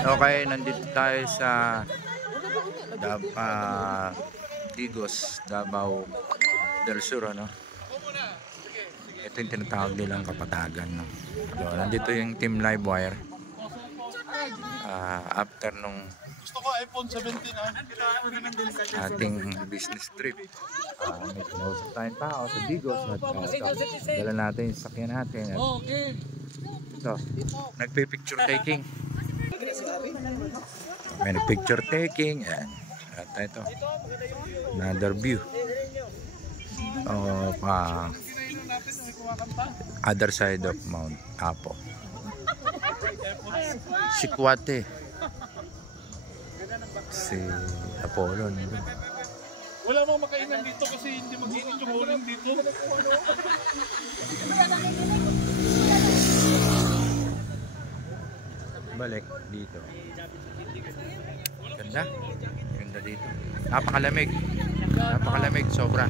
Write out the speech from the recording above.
Okay, nandito tayo sa Digos, Davao del Sur, ano? Ito yung tinatawag nilang Kapatagan, no? So, nandito yung Team Livewire. After nung ating business trip, may kinausap tayong tao sa Digos at dala natin yung sakyan natin at ito, nagpipicture taking. May nagpicture taking at ito, another view of other side of Mount Apo. Si Kuwate, si Apollo. Wala mang makainan dito kasi hindi mag-init yung ulam dito. Balik dito. Ganda. Ganda dito. Napakalamig. Napakalamig sobra.